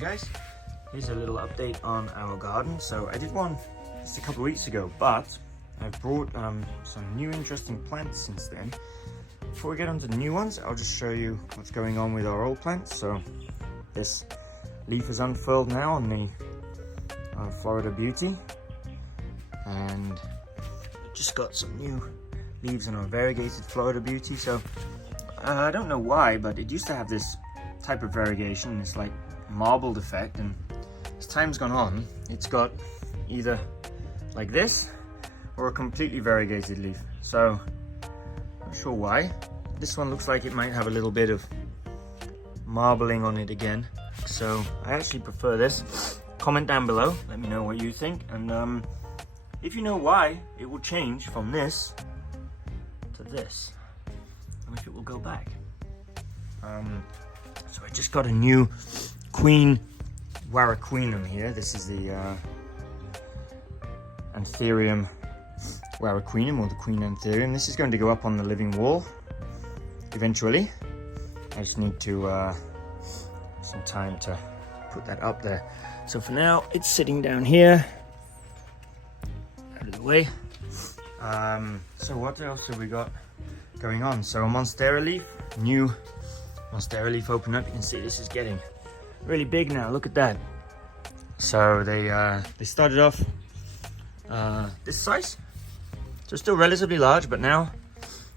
guys, here's a little update on our garden. So I did one just a couple of weeks ago, but I've brought some new interesting plants since then. Before we get on to the new ones, I'll just show you what's going on with our old plants. So this leaf is unfurled now on the Florida Beauty, and just got some new leaves on our variegated Florida Beauty. So I don't know why, but it used to have this type of variegation, this like marbled effect, and as time's gone on, it's got either like this or a completely variegated leaf. So not sure why. This one looks like it might have a little bit of marbling on it again, so I actually prefer this. Comment down below, let me know what you think, and if you know why it will change from this to this, and if it will go back. So I just got a new queen Warraquenum here. This is the Anthurium Warraquenum, or the Queen Anthurium. This is going to go up on the living wall eventually. I just need to some time to put that up there. So for now, it's sitting down here, out of the way. So what else have we got going on? So a monstera leaf, new monstera leaf open up. You can see this is getting really big now. Look at that. So they started off this size, so still relatively large, but now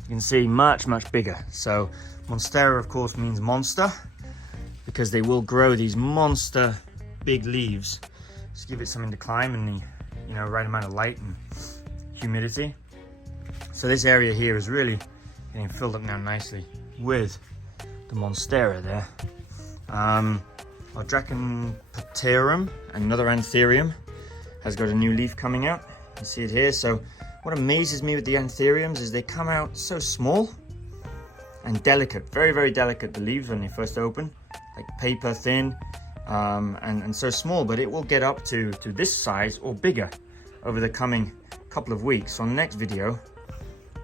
you can see much bigger. So monstera, of course, means monster, because they will grow these monster big leaves. Just give it something to climb and the right amount of light and humidity. So this area here is really getting filled up now nicely with the monstera there. Our Draconpaterum, another Anthurium, has got a new leaf coming out. You can see it here. So what amazes me with the Anthuriums is they come out so small and delicate, very delicate, the leaves when they first open, like paper thin, and so small, but it will get up to this size or bigger over the coming couple of weeks. So on the next video,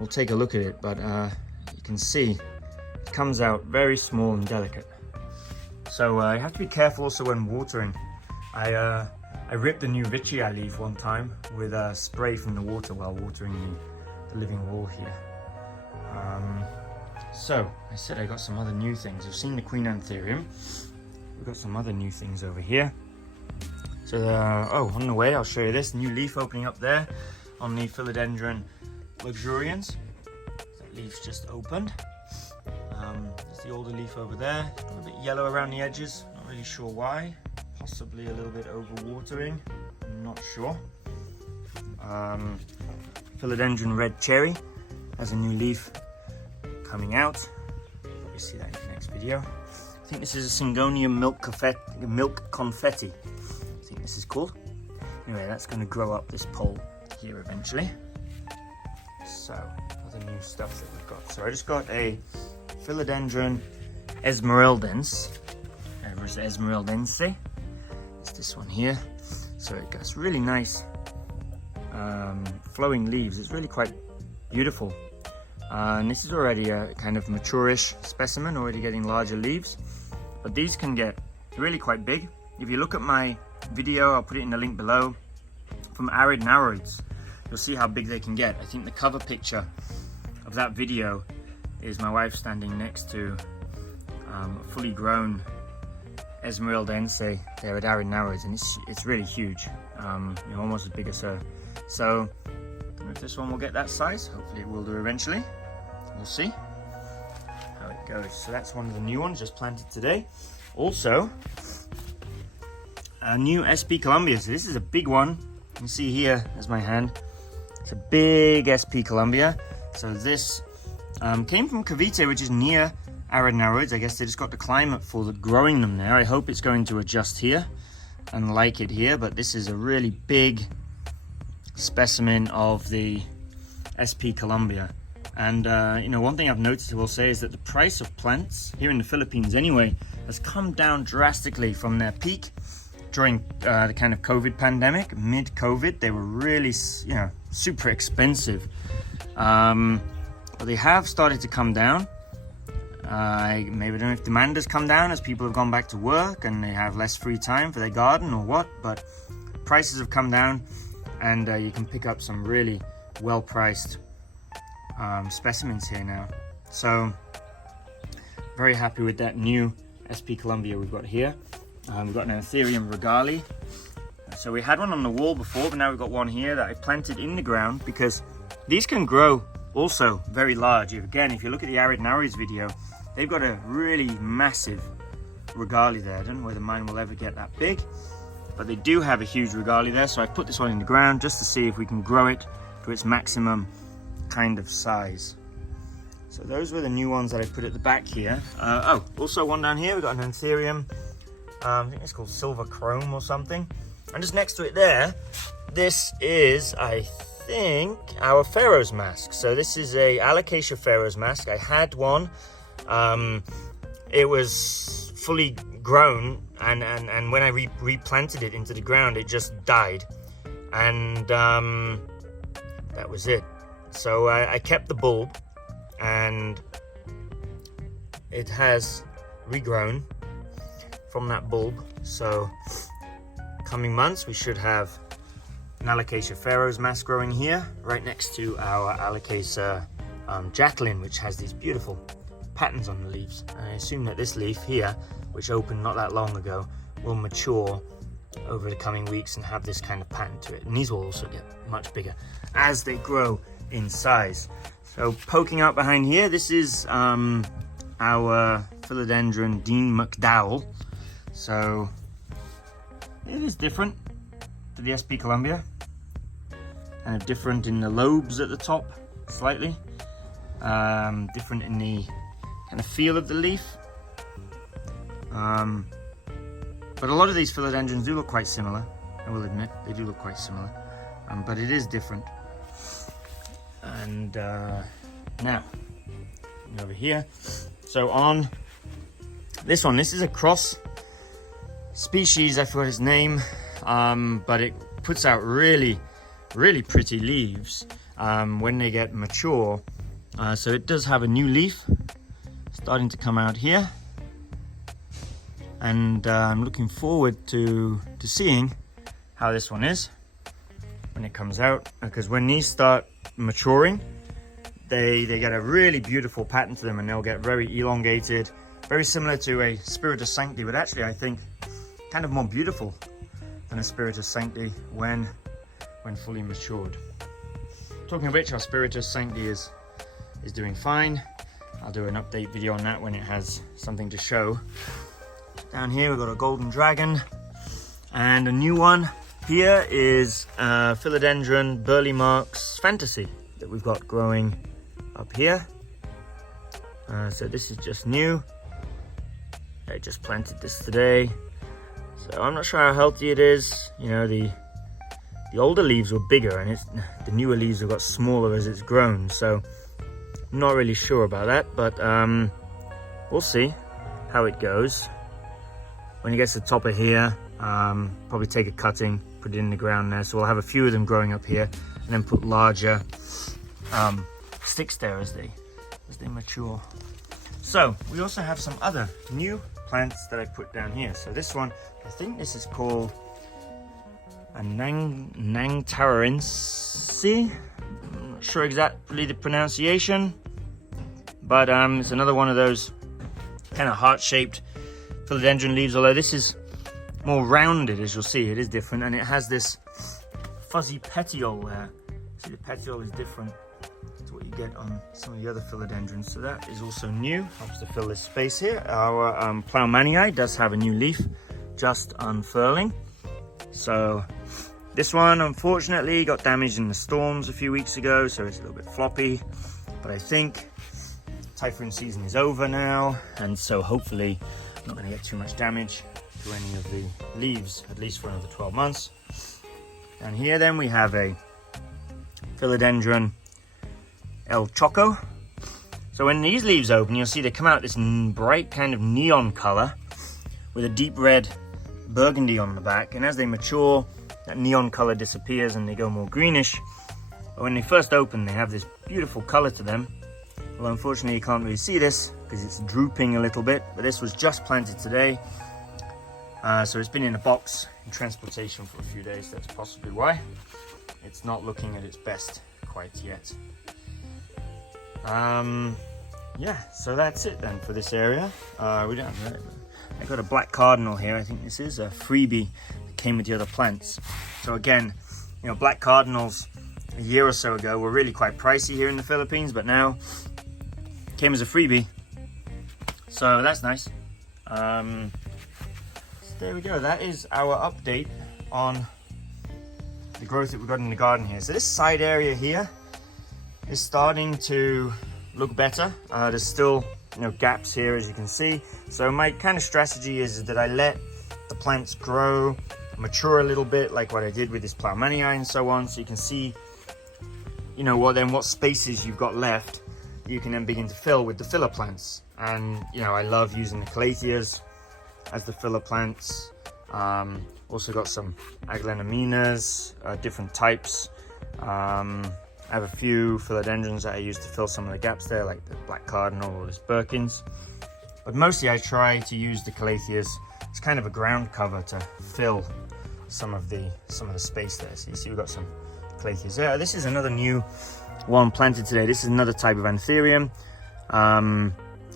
we'll take a look at it, but you can see it comes out very small and delicate. So you have to be careful also when watering. I ripped the new Vichii leaf one time with a spray from the water while watering the living wall here. So I said I got some other new things. I've seen the Queen Anthurium. We've got some other new things over here. So on the way, I'll show you this new leaf opening up there on the Philodendrons luxurians. That leaf's just opened. There's the older leaf over there, a little bit yellow around the edges, not really sure why. Possibly a little bit overwatering, I'm not sure. Philodendron red cherry has a new leaf coming out. You'll see that in the next video. I think this is a Syngonium milk confetti. I think this is called. Anyway, that's going to grow up this pole here eventually. So, other new stuff that we've got. So I just got a Philodendron esmeraldens. There's esmeraldense. It's this one here. So it got really nice flowing leaves. It's really quite beautiful. And this is already a kind of mature-ish specimen, already getting larger leaves. But these can get really quite big. If you look at my video, I'll put it in the link below, from Arid and Aroids, you'll see how big they can get. I think the cover picture of that video is my wife standing next to a fully grown esmeraldense there at Arid and Aroids, and it's really huge, almost as big as her. So I don't know if this one will get that size. Hopefully it will do eventually. We'll see how it goes. So that's one of the new ones just planted today. Also, a new SP Columbia. So this is a big one. You can see here as my hand. It's a big SP Columbia. So this came from Cavite, which is near Arid and Aroids. I guess they just got the climate for growing them there. I hope it's going to adjust here and like it here, but this is a really big specimen of the SP Columbia. And one thing I've noticed, I will say, is that the price of plants here in the Philippines anyway has come down drastically from their peak during the kind of COVID pandemic. Mid-COVID, they were really super expensive, but they have started to come down. Maybe I don't know if demand has come down as people have gone back to work and they have less free time for their garden or what, but prices have come down, and you can pick up some really well-priced specimens here now. So very happy with that new SP Columbia we've got here. We've got an Anthurium regale. So we had one on the wall before, but now we've got one here that I planted in the ground because these can grow also very large. Again, if you look at the Arid and Aroids video, they've got a really massive regale there. I don't know whether mine will ever get that big, but they do have a huge regale there. So I've put this one in the ground just to see if we can grow it to its maximum kind of size. So those were the new ones that I put at the back here. Oh, also one down here, we've got an Anthurium. I think it's called Silver Chrome or something. And just next to it there, this is, I think, our Pharaoh's mask. So this is a alocasia Pharaoh's mask. I had one. It was fully grown, and when I replanted it into the ground, it just died. And that was it. So I kept the bulb, and it has regrown from that bulb. So coming months we should have an alocasia Pharaoh's mask growing here right next to our alocasia Jacqueline, which has these beautiful patterns on the leaves. And I assume that this leaf here, which opened not that long ago, will mature over the coming weeks and have this kind of pattern to it. And these will also get much bigger as they grow in size. So poking out behind here, this is our Philodendron Dean McDowell. So it is different to the SP Columbia, kind of different in the lobes at the top slightly, different in the kind of feel of the leaf, but a lot of these philodendrons do look quite similar. I will admit they do look quite similar, but it is different. And now over here, so on this one, this is a cross species, I forgot its name, but it puts out really pretty leaves when they get mature. So it does have a new leaf starting to come out here, and I'm looking forward to seeing how this one is when it comes out, because when these start maturing, they get a really beautiful pattern to them, and they'll get very elongated, very similar to a Spiritus Sancti, but actually I think kind of more beautiful than a Spiritus Sancti when fully matured. Talking of which, our Spiritus Sancti is doing fine. I'll do an update video on that when it has something to show. Down here we've got a golden dragon, and a new one here is Philodendron Burley Marks Fantasy that we've got growing up here. So this is just new. I just planted this today, so I'm not sure how healthy it is. You know, the older leaves were bigger, and the newer leaves have got smaller as it's grown, so not really sure about that, but we'll see how it goes. When it gets to the top of here, probably take a cutting, put it in the ground there, so we'll have a few of them growing up here, and then put larger sticks there as they mature. So we also have some other new plants that I put down here. So this one, I think this is called a Nangtarensi. I'm not sure exactly the pronunciation, but it's another one of those kind of heart-shaped philodendron leaves, although this is more rounded, as you'll see. It is different, and it has this fuzzy petiole there. See, the petiole is different to what you get on some of the other philodendrons, so that is also new, helps to fill this space here. Our Plougmanii does have a new leaf just unfurling. So this one unfortunately got damaged in the storms a few weeks ago, so it's a little bit floppy, but I think typhoon season is over now, and so hopefully I'm not going to get too much damage to any of the leaves, at least for another 12 months. And here then we have a Philodendron El Choco. So when these leaves open, you'll see they come out this bright kind of neon color with a deep red burgundy on the back, and as they mature, that neon color disappears and they go more greenish. But when they first open, they have this beautiful color to them. Well, unfortunately you can't really see this because it's drooping a little bit, but this was just planted today. So it's been in a box in transportation for a few days. That's possibly why it's not looking at its best quite yet. Yeah, so that's it then for this area. We don't have, I got a black cardinal here. I think this is a freebie that came with the other plants. So again, you know, black cardinals a year or so ago were really quite pricey here in the Philippines, but now came as a freebie. So that's nice. So there we go. That is our update on the growth that we've got in the garden here. So this side area here is starting to look better. There's still, you know, gaps here, as you can see. So my kind of strategy is that I let the plants grow, mature a little bit, like what I did with this Plougmanii and so on. So you can see, you know, what spaces you've got left, you can then begin to fill with the filler plants. And you know, I love using the Cavite as the filler plants. Also got some Aglaominas, different types. I have a few Philodendrons that I use to fill some of the gaps there, like the black cardinal or this Birkins. But mostly I try to use the Cavite as kind of a ground cover to fill some of the space there. So you see we've got some Cavite. Yeah, this is another new one planted today. This is another type of Anthurium.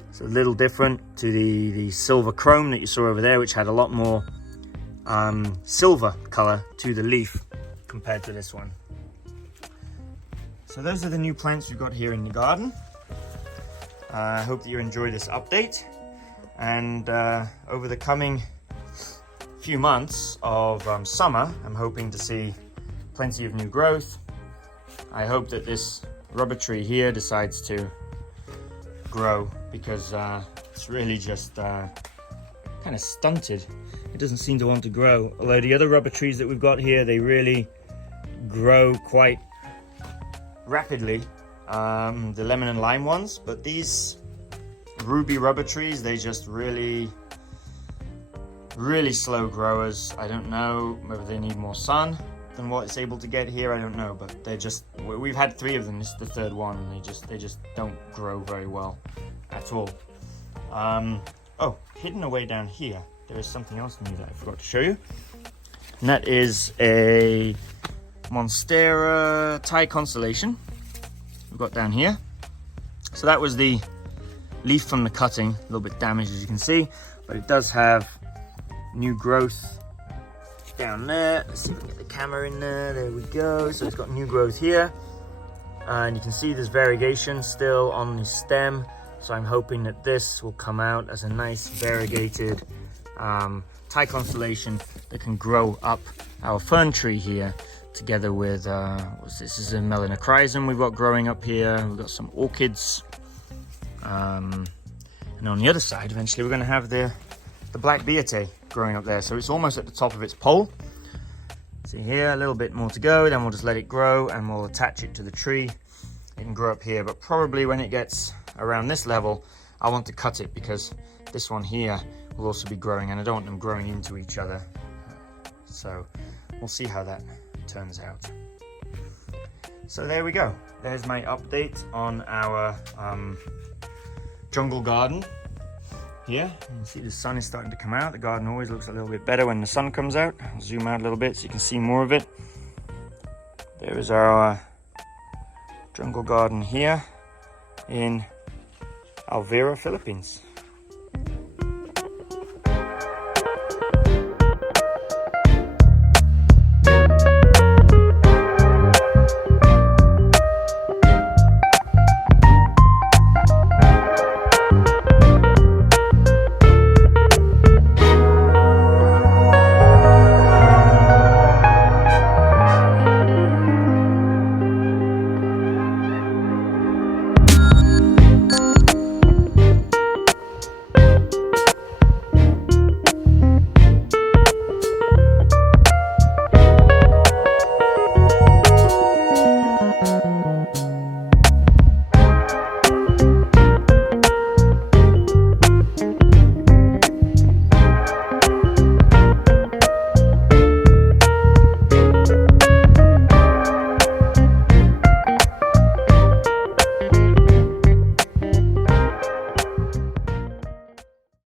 It's a little different to the silver chrome that you saw over there, which had a lot more silver color to the leaf compared to this one. So those are the new plants we've got here in the garden. I hope that you enjoy this update, and over the coming few months of summer, I'm hoping to see plenty of new growth. I hope that this rubber tree here decides to grow, because it's really just kind of stunted. It doesn't seem to want to grow, although the other rubber trees that we've got here, they really grow quite rapidly, the lemon and lime ones. But these ruby rubber trees, they just really slow growers. I don't know whether they need more sun than what it's able to get here, I don't know, but they're just, we've had 3 of them, this is the 3rd one, and they just don't grow very well at all. Oh, hidden away down here, there is something else new that I forgot to show you, and that is a monstera Thai constellation we've got down here. So that was the leaf from the cutting, a little bit damaged as you can see, but it does have new growth down there. Let's see if we can get the camera in there. There we go. So it's got new growth here, and you can see there's variegation still on the stem. So I'm hoping that this will come out as a nice variegated Thai constellation that can grow up our fern tree here, together with what's this? This is a melanochrysum we've got growing up here. We've got some orchids, and on the other side, eventually we're going to have the black beate growing up there. So it's almost at the top of its pole. See here, a little bit more to go, then we'll just let it grow and we'll attach it to the tree. It can grow up here, but probably when it gets around this level, I want to cut it, because this one here will also be growing, and I don't want them growing into each other. So we'll see how that turns out. So there we go. There's my update on our jungle garden. Here, you can see the sun is starting to come out. The garden always looks a little bit better when the sun comes out. I'll zoom out a little bit so you can see more of it. There is our jungle garden here in Alvera, Philippines.